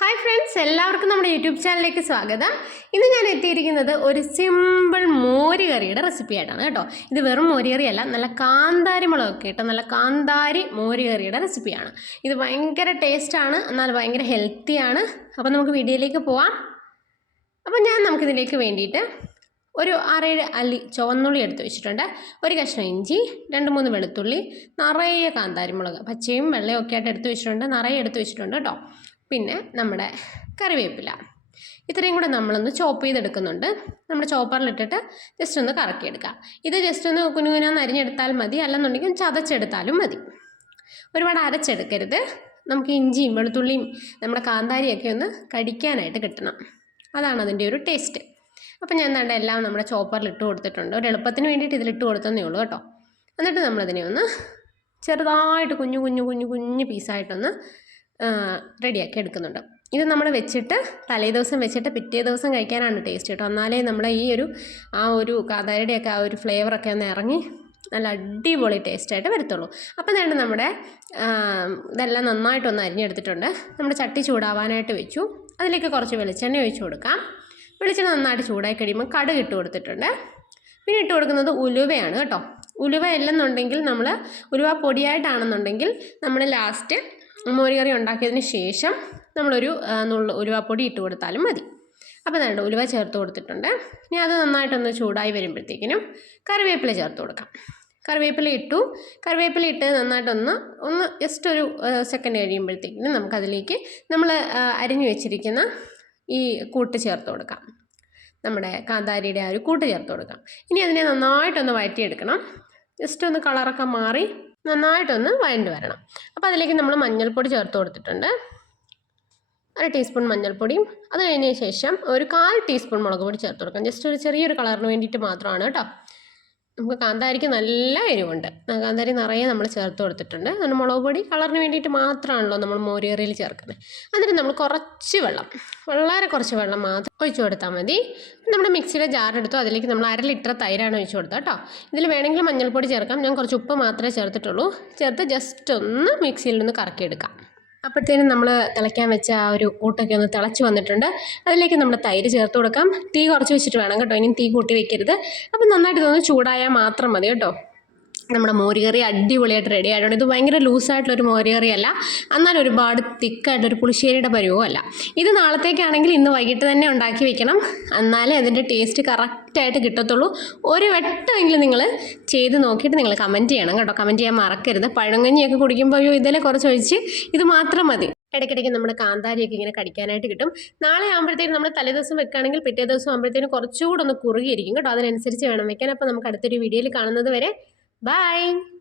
Hi friends എല്ലാവർക്കും നമ്മുടെ YouTube ചാനലിലേക്ക് സ്വാഗതം. ഇന്ന് ഞാൻ എത്തിയിരിക്കുന്നത് ഒരു സിമ്പിൾ മോര് കറിയുടെ റെസിപ്പി ആയിട്ടാണ് കേട്ടോ. ഇത് വെറും മോര് കറിയല്ല നല്ല കാന്താരി മുളകൊക്കെ ഇട്ട് നല്ല കാന്താരി മോര് കറിയുടെ റെസിപ്പിയാണ് ഇത് ഭയങ്കര ടേസ്റ്റാണ് എന്നാൽ ഭയങ്കര ഹെൽത്തിയാണ് അപ്പോൾ നമുക്ക് വീഡിയോയിലേക്ക് പോവാം. അപ്പോൾ ഞാൻ നമുക്കിതിലേക്ക് വേണ്ടിയിട്ട് ഒരു ആറേഴ് അല്ലി ചുവന്നുള്ളി എടുത്ത് വെച്ചിട്ടുണ്ട്. ഒരു കഷ്ണം ഇഞ്ചി രണ്ട് മൂന്ന് വെളുത്തുള്ളി നിറയെ കാന്താരിമുളക് പച്ചയും വെള്ളയും ഒക്കെ ആയിട്ട് എടുത്ത് വെച്ചിട്ടുണ്ട് നിറയെ എടുത്ത് വെച്ചിട്ടുണ്ട് കേട്ടോ. പിന്നെ നമ്മുടെ കറിവേപ്പില. ഇത്രയും കൂടെ നമ്മളൊന്ന് ചോപ്പ് ചെയ്തെടുക്കുന്നുണ്ട്. നമ്മുടെ ചോപ്പറിലിട്ടിട്ട് ജസ്റ്റ് ഒന്ന് കറക്കിയെടുക്കുക ഇത് ജസ്റ്റ് ഒന്ന് കുഞ്ഞു കുഞ്ഞാന്ന് അരിഞ്ഞെടുത്താൽ മതി. അല്ലെന്നുണ്ടെങ്കിൽ ചതച്ചെടുത്താലും മതി. ഒരുപാട് അരച്ചെടുക്കരുത്. നമുക്ക് ഇഞ്ചിയും വെളുത്തുള്ളിയും നമ്മുടെ കാന്താരിയൊക്കെ ഒന്ന് കടിക്കാനായിട്ട് കിട്ടണം. അതാണ് അതിന്റെ ഒരു ടേസ്റ്റ് അപ്പം ഞാൻ എന്താണ്ട് എല്ലാം നമ്മുടെ ചോപ്പറിൽ ഇട്ട് കൊടുത്തിട്ടുണ്ട്. ഒരു എളുപ്പത്തിന് വേണ്ടിയിട്ട് ഇതിലിട്ട് കൊടുത്തതേ ഉള്ളൂ കേട്ടോ. എന്നിട്ട് നമ്മളതിനെ ഒന്ന് ചെറുതായിട്ട് കുഞ്ഞു കുഞ്ഞു കുഞ്ഞു കുഞ്ഞു പീസായിട്ടൊന്ന് റെഡിയാക്കി എടുക്കുന്നുണ്ട്. ഇത് നമ്മൾ വെച്ചിട്ട് തലേ ദിവസം വെച്ചിട്ട് പിറ്റേ ദിവസം കഴിക്കാനാണ് ടേസ്റ്റ് കേട്ടോ. എന്നാലേ നമ്മുടെ ഈ ഒരു ആ ഒരു കാതാരിയുടെയൊക്കെ ആ ഒരു ഫ്ലേവറൊക്കെ ഒന്ന് ഇറങ്ങി നല്ല അടിപൊളി ടേസ്റ്റായിട്ട് വരത്തുള്ളൂ. അപ്പം തന്നെ നമ്മുടെ ഇതെല്ലാം നന്നായിട്ടൊന്ന് അരിഞ്ഞെടുത്തിട്ടുണ്ട്. നമ്മുടെ ചട്ടി ചൂടാവാനായിട്ട് വെച്ചു. അതിലേക്ക് കുറച്ച് വെളിച്ചെണ്ണ ഒഴിച്ചു കൊടുക്കാം. വെളിച്ചെണ്ണ നന്നായിട്ട് ചൂടായി കഴിയുമ്പോൾ കടുക് ഇട്ട് കൊടുത്തിട്ടുണ്ട്. പിന്നെ ഇട്ട് കൊടുക്കുന്നത് ഉലുവയാണ് കേട്ടോ. ഉലുവ അല്ലെന്നുണ്ടെങ്കിൽ നമ്മൾ ഉലുവ പൊടിയായിട്ടാണെന്നുണ്ടെങ്കിൽ നമ്മൾ ലാസ്റ്റ് മോരുകറി ഉണ്ടാക്കിയതിന് ശേഷം നമ്മളൊരു നുള്ള ഉലുവാപ്പൊടി ഇട്ട് കൊടുത്താലും മതി. അപ്പോൾ വേണ്ട ഉലുവ ചേർത്ത് കൊടുത്തിട്ടുണ്ട്. ഇനി അത് നന്നായിട്ടൊന്ന് ചൂടായി വരുമ്പോഴത്തേക്കിനും കറിവേപ്പില ചേർത്ത് കൊടുക്കാം. കറിവേപ്പില ഇട്ടു. കറിവേപ്പില ഇട്ട് നന്നായിട്ടൊന്ന് ഒന്ന് ജസ്റ്റ് ഒരു സെക്കൻഡ് കഴിയുമ്പോഴത്തേക്കിനും നമുക്കതിലേക്ക് നമ്മൾ അരിഞ്ഞു വെച്ചിരിക്കുന്ന ഈ കൂട്ട് ചേർത്ത് കൊടുക്കാം. നമ്മുടെ കാന്താരിയുടെ ആ ഒരു കൂട്ട് ചേർത്ത് കൊടുക്കാം. ഇനി അതിനെ നന്നായിട്ടൊന്ന് വഴറ്റിയെടുക്കണം. ജസ്റ്റ് ഒന്ന് കളറൊക്കെ മാറി നന്നായിട്ടൊന്ന് വഴണ്ട് വരണം. അപ്പോൾ അതിലേക്ക് നമ്മൾ മഞ്ഞൾപ്പൊടി ചേർത്ത് കൊടുത്തിട്ടുണ്ട്. അര ടീസ്പൂൺ മഞ്ഞൾപ്പൊടിയും അത് കഴിഞ്ഞ ശേഷം ഒരു കാൽ ടീസ്പൂൺ മുളക് പൊടി ചേർത്ത് കൊടുക്കാം ജസ്റ്റ് ഒരു ചെറിയൊരു കളറിന് വേണ്ടിയിട്ട് മാത്രമാണ് കേട്ടോ. നമുക്ക് കാന്താരിക്ക് നല്ല എരിവുണ്ട്. കാന്താരി നിറയെ നമ്മൾ ചേർത്ത് കൊടുത്തിട്ടുണ്ട്. അതുകൊണ്ട് മുളക് പൊടി കളറിന് വേണ്ടിയിട്ട് മാത്രമാണല്ലോ നമ്മൾ മോരിയറിയിൽ ചേർക്കുന്നത്. എന്നിട്ട് നമ്മൾ കുറച്ച് വെള്ളം വളരെ കുറച്ച് വെള്ളം മാത്രം ഒഴിച്ചു കൊടുത്താൽ മതി. നമ്മുടെ മിക്സിയുടെ ജാറെടുത്തു അതിലേക്ക് നമ്മൾ അര ലിറ്റർ തൈരാണ് ഒഴിച്ചു കൊടുത്തത് കേട്ടോ. ഇതിൽ വേണമെങ്കിൽ മഞ്ഞൾപ്പൊടി ചേർക്കാം. ഞാൻ കുറച്ച് ഉപ്പ് മാത്രമേ ചേർത്തിട്ടുള്ളൂ. ചേർത്ത് ജസ്റ്റ് ഒന്ന് മിക്സിയിൽ നിന്ന് കറക്കിയെടുക്കാം. അപ്പോഴത്തേനും നമ്മൾ തിളയ്ക്കാൻ വെച്ച ആ ഒരു കൂട്ടൊക്കെ ഒന്ന് തിളച്ച് വന്നിട്ടുണ്ട്. അതിലേക്ക് നമ്മുടെ തൈര് ചേർത്ത് കൊടുക്കാം. തീ കുറച്ച് വെച്ചിട്ട് വേണം കേട്ടോ. ഇനിയും തീ കൂട്ടി വെക്കരുത്. അപ്പം നന്നായിട്ട് ഇതൊന്ന് ചൂടായാൽ മാത്രം മതി കേട്ടോ. നമ്മുടെ മോരുകറി അടിപൊളിയായിട്ട് റെഡി ആയിട്ടുണ്ട്. ഇത് ഭയങ്കര ലൂസായിട്ടുള്ളൊരു മോരുകറി അല്ല. എന്നാൽ ഒരുപാട് തിക്കായിട്ടൊരു പുളിശ്ശേരിയുടെ പരുവവും അല്ല. ഇത് നാളത്തേക്കാണെങ്കിൽ ഇന്ന് വൈകിട്ട് തന്നെ ഉണ്ടാക്കി വെക്കണം. എന്നാലേ അതിന്റെ ടേസ്റ്റ് കറക്റ്റായിട്ട് കിട്ടത്തുള്ളൂ. ഒരു വട്ടമെങ്കിലും നിങ്ങൾ ചെയ്ത് നോക്കിയിട്ട് നിങ്ങൾ കമന്റ് ചെയ്യണം കേട്ടോ. കമന്റ് ചെയ്യാൻ മറക്കരുത്. പഴങ്കഞ്ഞിയൊക്കെ കുടിക്കുമ്പോൾ അയ്യോ ഇതിലെ കുറച്ച് ഒഴിച്ച് ഇത് മാത്രം മതി. ഇടയ്ക്കിടയ്ക്ക് നമ്മുടെ കാന്താരിയൊക്കെ ഇങ്ങനെ കടിക്കാനായിട്ട് കിട്ടും. നാളെ ആകുമ്പോഴത്തേക്കും നമ്മൾ തലേദിവസം വെക്കുകയാണെങ്കിൽ പിറ്റേ ദിവസം ആകുമ്പോഴത്തേക്കും കുറച്ചുകൂടെ ഒന്ന് കുറുകിയിരിക്കും കേട്ടോ. അതിനനുസരിച്ച് വേണം വെക്കാൻ. അപ്പോൾ നമുക്ക് അടുത്തൊരു വീഡിയോയിൽ കാണുന്നത് വരെ Bye!